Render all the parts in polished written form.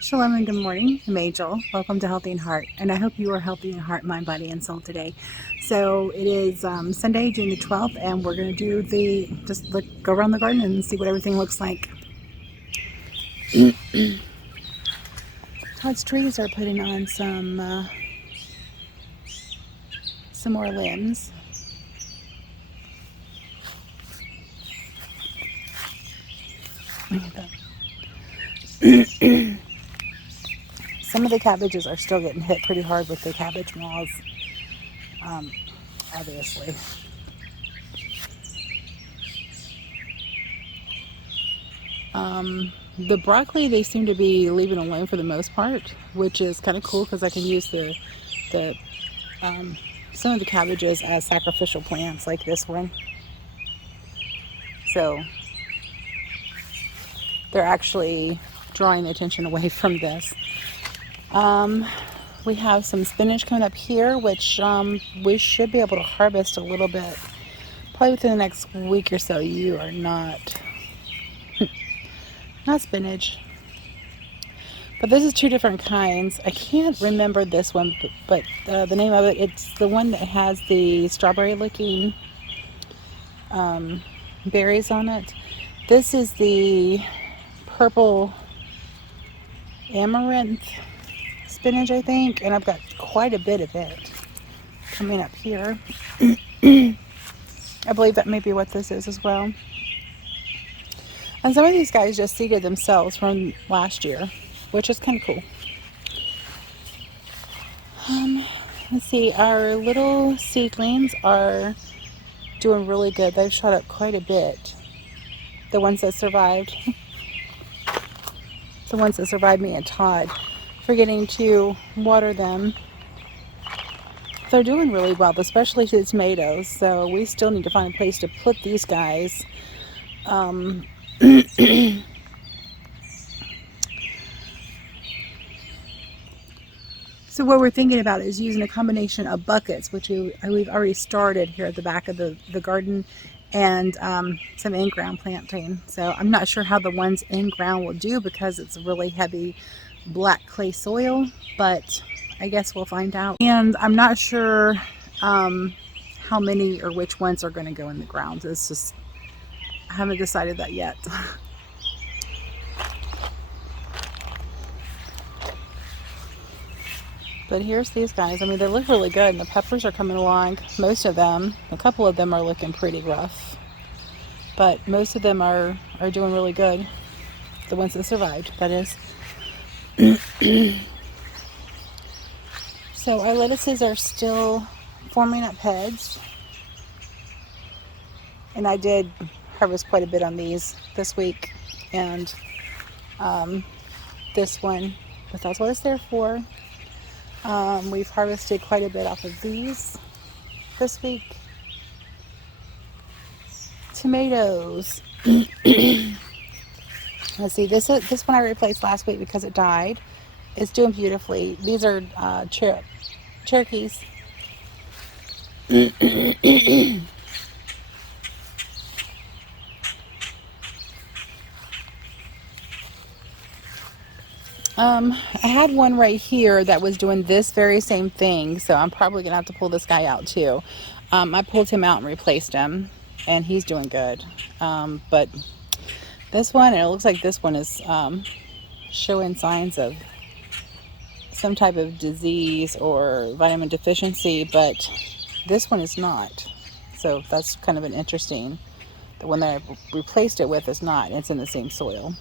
Shalom and good morning. I'm Angel. Welcome to Healthy in Heart, and I hope you are healthy in heart, mind, body, and soul today. So it is Sunday, June the 12th, and we're going to do go around the garden and see what everything looks like. Todd's trees are putting on some more limbs. Some of the cabbages are still getting hit pretty hard with the cabbage moths, obviously. The broccoli they seem to be leaving alone for the most part, which is kind of cool because I can use some of the cabbages as sacrificial plants like this one. So they're actually drawing the attention away from this. We have some spinach coming up here, which we should be able to harvest a little bit probably within the next week or so. You are not spinach, but this is two different kinds. I can't remember this one, but the name of it, it's the one that has the strawberry looking berries on it. This is the purple amaranth spinach, I think, and I've got quite a bit of it coming up here. I believe that may be what this is as well. And some of these guys just seeded themselves from last year, which is kind of cool. Let's see, our little seedlings are doing really good. They've shot up quite a bit. The ones that survived. The ones that survived me and Todd forgetting to water them. They're doing really well, especially the tomatoes. So we still need to find a place to put these guys. So what we're thinking about is using a combination of buckets, which we've already started here at the back of the garden, and some in-ground planting. So I'm not sure how the ones in-ground will do because it's really heavy black clay soil, but I guess we'll find out. And I'm not sure how many or which ones are going to go in the ground. It's just, I haven't decided that yet. But here's these guys. I mean, they look really good, and the peppers are coming along. Most of them, a couple of them are looking pretty rough, but most of them are doing really good. The ones that survived, that is. So our lettuces are still forming up heads, and I did harvest quite a bit on these this week, and this one, but that's what it's there for. We've harvested quite a bit off of these this week. Tomatoes. Let's see, this one I replaced last week because it died. It's doing beautifully. These are Cherokees. I had one right here that was doing this very same thing, so I'm probably gonna have to pull this guy out too. I pulled him out and replaced him, and he's doing good. But this one, and it looks like this one is showing signs of some type of disease or vitamin deficiency, but this one is not. So that's kind of an interesting. The one that I replaced it with is not. It's in the same soil.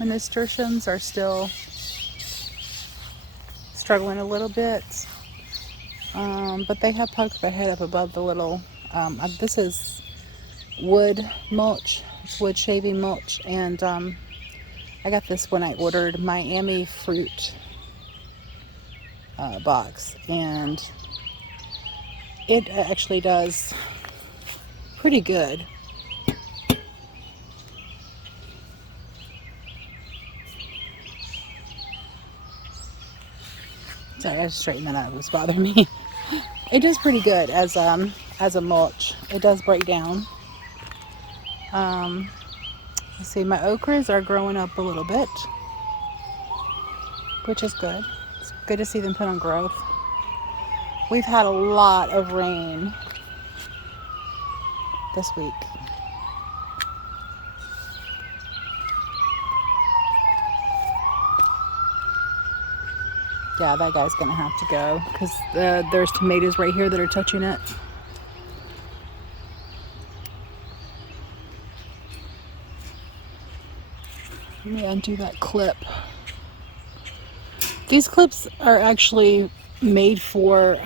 And nasturtiums are still struggling a little bit. But they have poked their head up above the little, this is wood mulch. It's wood shaving mulch. And I got this when I ordered Miami fruit box. And it actually does pretty good. Sorry, I just straightened that out. It was bothering me. It does pretty good as a mulch. It does break down. Let's see, my okras are growing up a little bit, which is good. It's good to see them put on growth. We've had a lot of rain this week. Yeah, that guy's gonna have to go because there's tomatoes right here that are touching it. Let me undo that clip. These clips are actually made for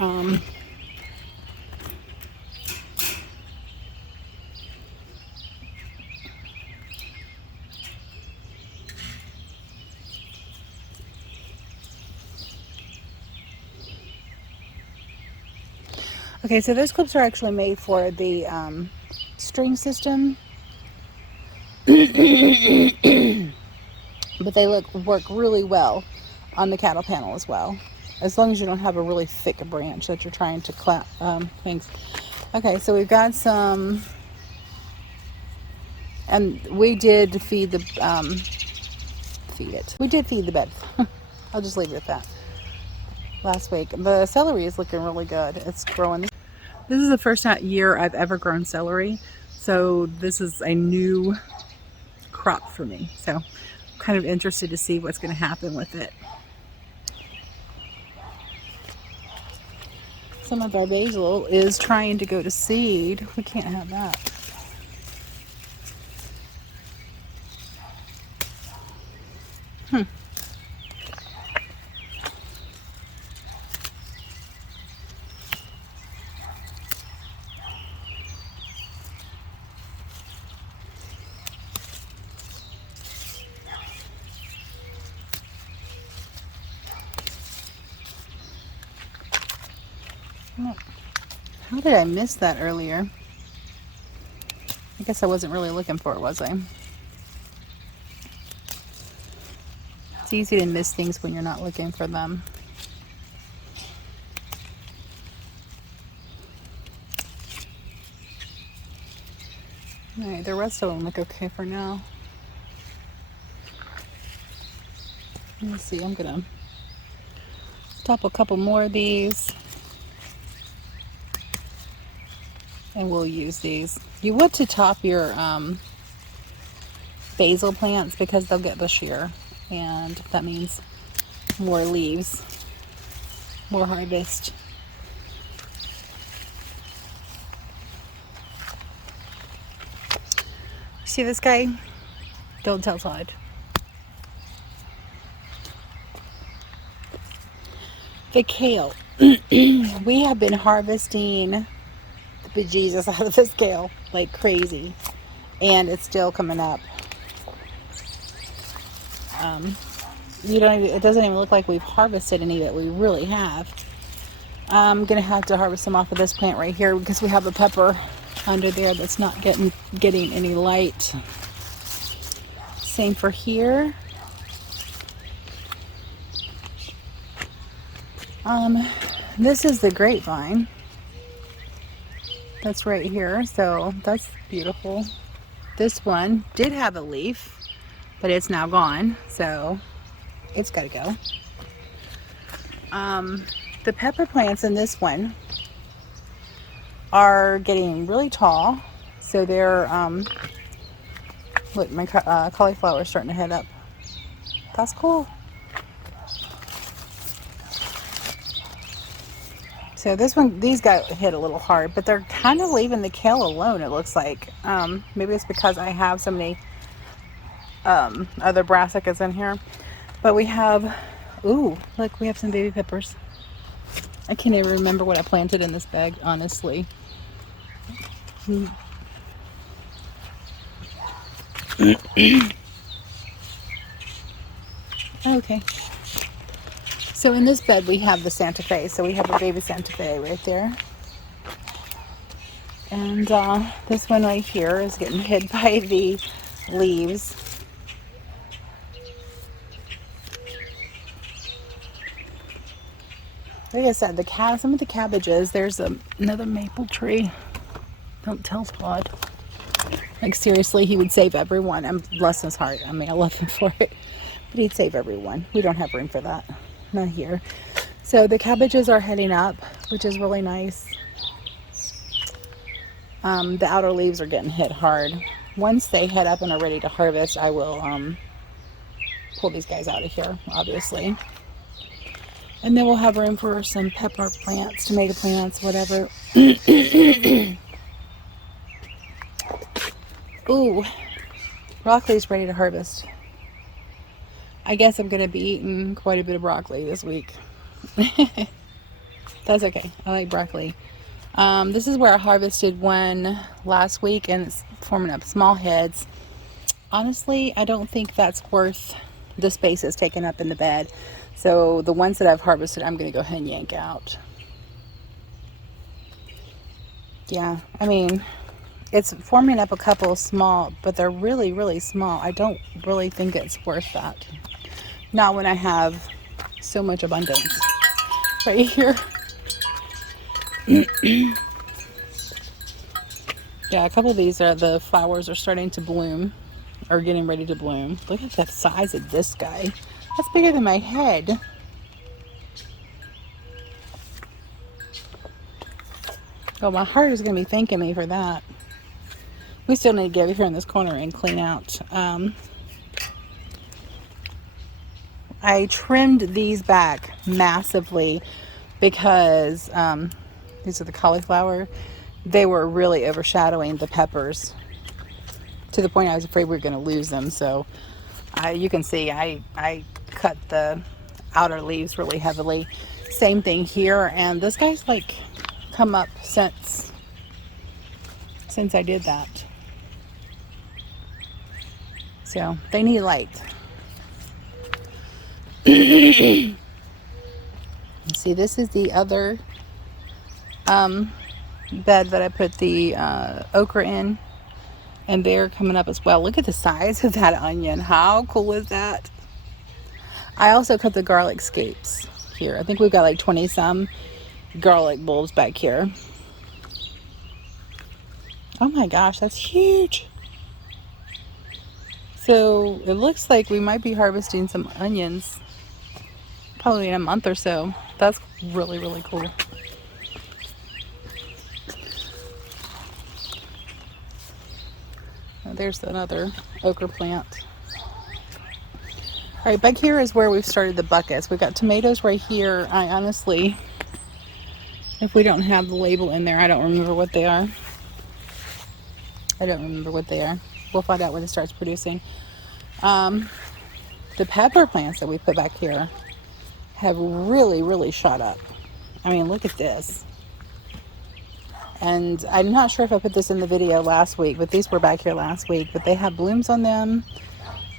okay, so those clips are actually made for the string system. But they work really well on the cattle panel as well, as long as you don't have a really thick branch that you're trying to clamp things. Okay, so we've got some, and we did feed the we did feed the bed. I'll just leave it at that. Last week, the celery is looking really good. It's growing. This is the first year I've ever grown celery, so this is a new crop for me. So kind of interested to see what's going to happen with it. Some of our basil is trying to go to seed. We can't have that. How did I miss that earlier? I guess I wasn't really looking for it, was I? It's easy to miss things when you're not looking for them. Alright, the rest of them look okay for now. Let me see, I'm gonna top a couple more of these. And we'll use these. You want to top your basil plants because they'll get bushier, and that means more leaves, more harvest. See this guy? Don't tell Todd. The kale. We have been harvesting the bejesus out of this kale like crazy, and it's still coming up. It doesn't even look like we've harvested any that we really have. I'm gonna have to harvest some off of this plant right here because we have a pepper under there that's not getting any light. Same for here. This is the grapevine that's right here, so that's beautiful. This one did have a leaf, but it's now gone, so it's got to go. The pepper plants in this one are getting really tall, so they're look, my cauliflower is starting to head up. That's cool. So these got hit a little hard, but they're kind of leaving the kale alone, it looks like. Maybe it's because I have so many other brassicas in here. But we have Ooh, look, we have some baby peppers. I can't even remember what I planted in this bag, honestly. Okay. So in this bed we have the Santa Fe. So we have a baby Santa Fe right there. And this one right here is getting hit by the leaves. Like I said, some of the cabbages, there's another maple tree. Don't tell Todd. Like seriously, he would save everyone. I'm bless his heart. I mean, I love him for it. But he'd save everyone. We don't have room for that. Not here. So the cabbages are heading up, which is really nice. The outer leaves are getting hit hard. Once they head up and are ready to harvest, I will pull these guys out of here, obviously. And then we'll have room for some pepper plants, tomato plants, whatever. Ooh, broccoli's ready to harvest. I guess I'm going to be eating quite a bit of broccoli this week. That's okay. I like broccoli. This is where I harvested one last week, and it's forming up small heads. Honestly, I don't think that's worth the spaces taken up in the bed. So the ones that I've harvested, I'm going to go ahead and yank out. Yeah, I mean, it's forming up a couple of small, but they're really, really small. I don't really think it's worth that. Not when I have so much abundance right here. Yeah, a couple of these the flowers are starting to bloom, or getting ready to bloom. Look at the size of this guy. That's bigger than my head. Oh, my heart is going to be thanking me for that. We still need to get over here in this corner and clean out. I trimmed these back massively because these are the cauliflower. They were really overshadowing the peppers to the point I was afraid we were going to lose them. So you can see I cut the outer leaves really heavily. Same thing here, and this guy's like come up since I did that. So they need light. See, this is the other bed that I put the okra in, and they're coming up as well. Look at the size of that onion. How cool is that? I also cut the garlic scapes here. I think we've got like 20 some garlic bulbs back here. Oh my gosh, that's huge. So it looks like we might be harvesting some onions probably in a month or so. That's really, really cool. There's another okra plant. All right, back here is where we've started the buckets. We've got tomatoes right here. I honestly, if we don't have the label in there, I don't remember what they are. We'll find out when it starts producing. The pepper plants that we put back here have really, really shot up. I mean, look at this. And I'm not sure if I put this in the video last week, but these were back here last week. But they have blooms on them,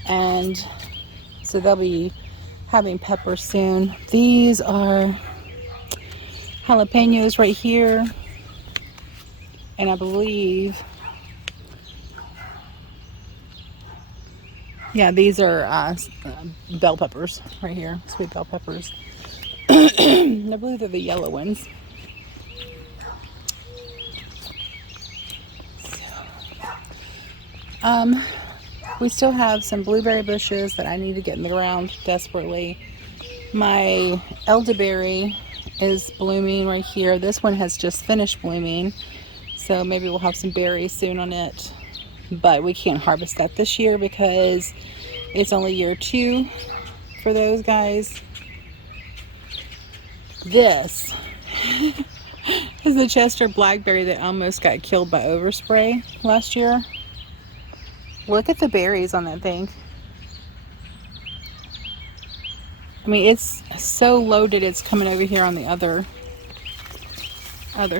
and so they'll be having peppers soon. These are jalapenos right here, and I believe, yeah, these are bell peppers right here, sweet bell peppers. I believe they're the yellow ones. We still have some blueberry bushes that I need to get in the ground desperately. My elderberry is blooming right here. This one has just finished blooming, so maybe we'll have some berries soon on it. But we can't harvest that this year because it's only year 2 for those guys. This is the Chester blackberry that almost got killed by overspray last year. Look at the berries on that thing. I mean, it's so loaded, it's coming over here on the other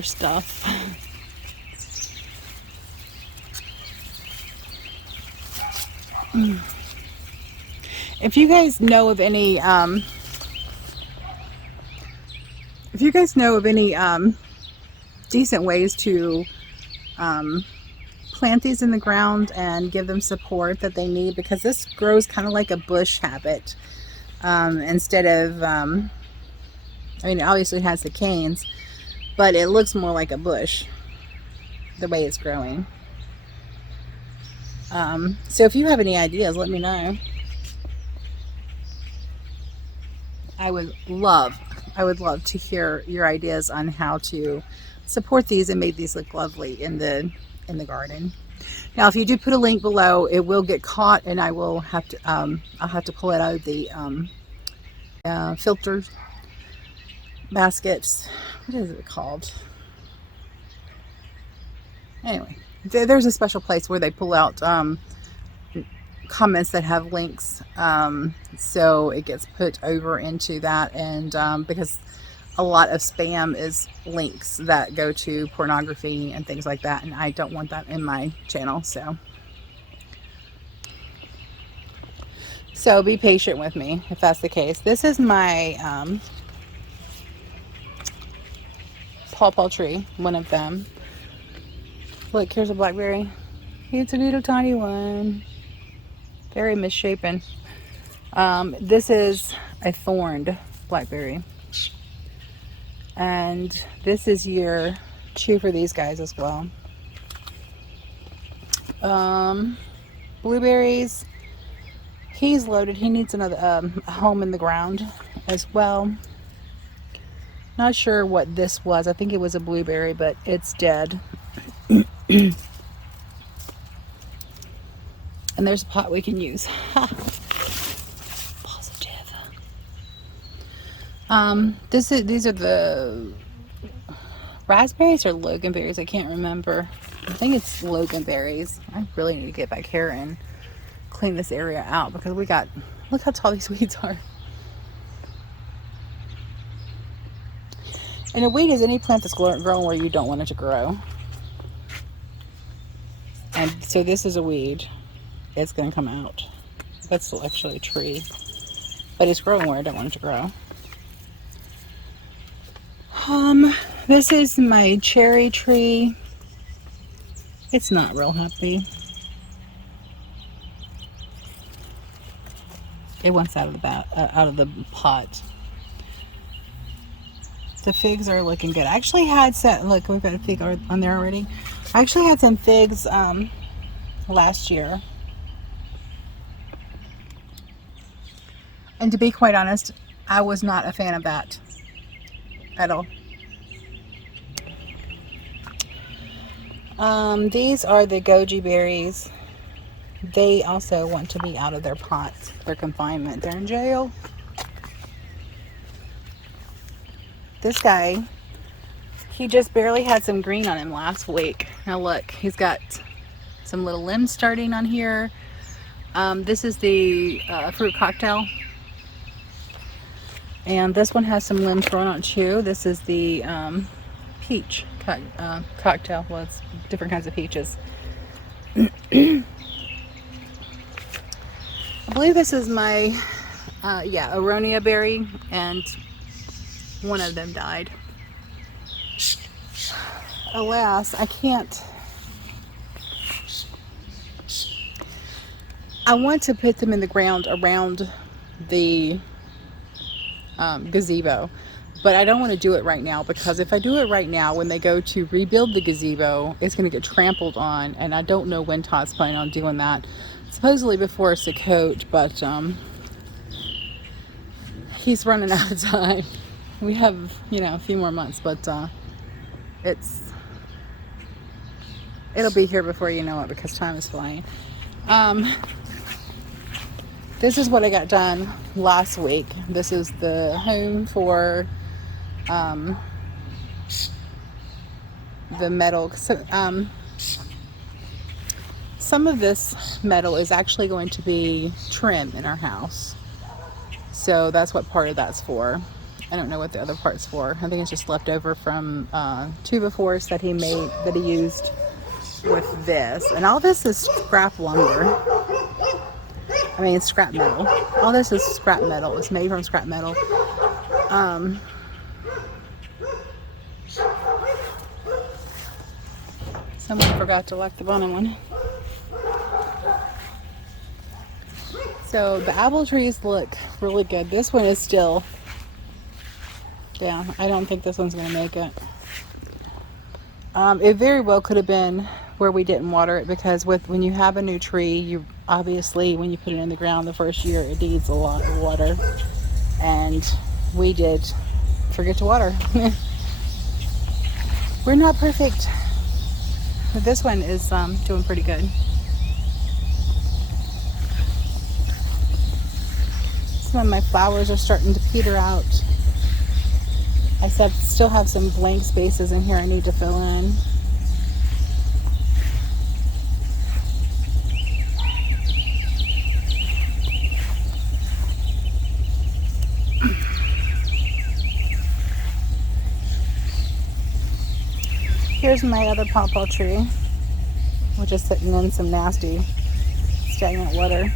stuff. If you guys know of any, decent ways to plant these in the ground and give them support that they need, because this grows kind of like a bush habit, instead of, I mean, it obviously has the canes, but it looks more like a bush the way it's growing. So if you have any ideas, let me know. I would love to hear your ideas on how to support these and make these look lovely in the garden. Now, if you do put a link below, it will get caught, and I will have to I'll have to pull it out of the filter baskets. What is it called? Anyway, there's a special place where they pull out comments that have links, so it gets put over into that, and because a lot of spam is links that go to pornography and things like that, and I don't want that in my channel, so be patient with me if that's the case. This is my pawpaw tree, one of them. Look, here's a blackberry. It's a little tiny one, very misshapen. This is a thorned blackberry, and this is year 2 for these guys as well. Blueberries, he's loaded. He needs another home in the ground as well. Not sure what this was. I think it was a blueberry, but it's dead. And there's a pot we can use. Positive. These are the raspberries or loganberries. I can't remember. I think it's loganberries. I really need to get back here and clean this area out, because look how tall these weeds are. And a weed is any plant that's growing where you don't want it to grow. And so this is a weed. It's going to come out. That's actually a tree, but it's growing where I don't want it to grow. This is my cherry tree. It's not real happy. It wants out of the pot. The figs are looking good. I actually had look, we've got a fig on there already. I actually had some figs last year. And to be quite honest, I was not a fan of that at all. These are the goji berries. They also want to be out of their pots, their confinement. They're in jail. This guy, he just barely had some green on him last week. Now look, he's got some little limbs starting on here. This is the fruit cocktail. And this one has some limbs growing on too. This is the peach cocktail. Well, it's different kinds of peaches. I believe this is my, aronia berry, and one of them died. Alas, I want to put them in the ground around the gazebo, but I don't want to do it right now, because if I do it right now, when they go to rebuild the gazebo, it's going to get trampled on, and I don't know when Todd's planning on doing that. Supposedly before Sukkot, but he's running out of time. We have, a few more months, but it'll be here before you know it, because time is flying. This is what I got done last week. This is the home for the metal. So, some of this metal is actually going to be trim in our house. So that's what part of that's for. I don't know what the other part's for. I think it's just left over from 2x4s that he made, that he used with this. And all this is scrap lumber. I mean, it's scrap metal. All this is scrap metal. It's made from scrap metal. Someone forgot to lock the bottom one. So the apple trees look really good. This one is still down. I don't think this one's going to make it. It very well could have been where we didn't water it, because when you have a new tree, you obviously, when you put it in the ground the first year, it needs a lot of water, and we did forget to water. We're not perfect, but this one is doing pretty good. Some of my flowers are starting to peter out. I still have some blank spaces in here I need to fill in. Here's my other pawpaw tree, which is sitting in some nasty stagnant water.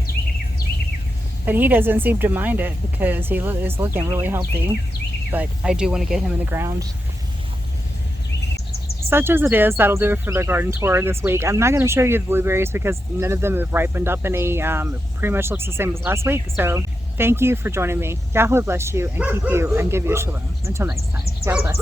But he doesn't seem to mind it because he is looking really healthy. But I do want to get him in the ground. Such as it is, that'll do it for the garden tour this week. I'm not going to show you the blueberries because none of them have ripened up any. It pretty much looks the same as last week. So thank you for joining me. Yahweh bless you and keep you and give you shalom. Until next time. God bless.